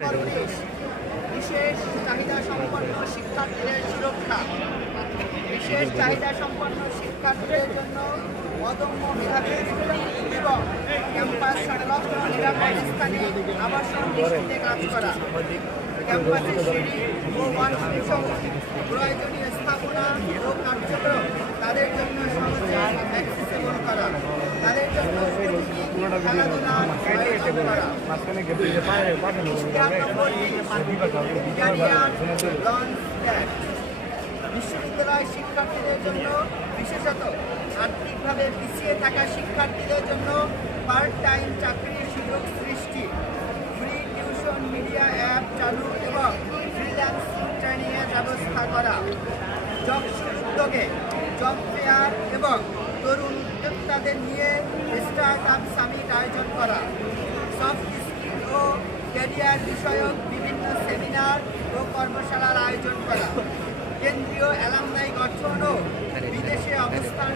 বিশেষ চাহিদা সম্পন্ন শিক্ষার্থীদের সুরক্ষা। বিশেষ চাহিদা সম্পন্ন শিক্ষার্থীদের জন্য অদম্য মেধাবী এবং ক্যাম্পাস সংলগ্ন নিরাপদ স্থানে আবাসন নিশ্চিতে কাজ করা। ক্যাম্পাসের সিঁড়ি ও ওয়ানসহ প্রয়োজনীয় স্থাপনা ও কার্যক্রম তাদের জন্য সহজে অ্যাক্সেসিবল করা। তাদের জন্য খেলাধুলার আয়োজন করা। বিশ্ববিদ্যালয় শিক্ষার্থীদের জন্য বিশেষত আর্থিকভাবে পিছিয়ে থাকা শিক্ষার্থীদের জন্য পার্ট টাইম চাকরির সুযোগ সৃষ্টি, ফ্রি টিউশন মিডিয়া অ্যাপ চালু এবং ফ্রিল্যান্সিং ট্রেনিংয়ের ব্যবস্থা করা। জবসুর উদ্যোগে জব ফেয়ার এবং তরুণ উদ্যোক্তাদের নিয়ে স্টার্ট আপ সামিট আয়োজন করা। সফট স্কিল ও ক্যারিয়ার বিষয়ক বিভিন্ন সেমিনার ও কর্মশালার আয়োজন করা। কেন্দ্রীয় অ্যালামনাই গঠন ও বিদেশে অবস্থান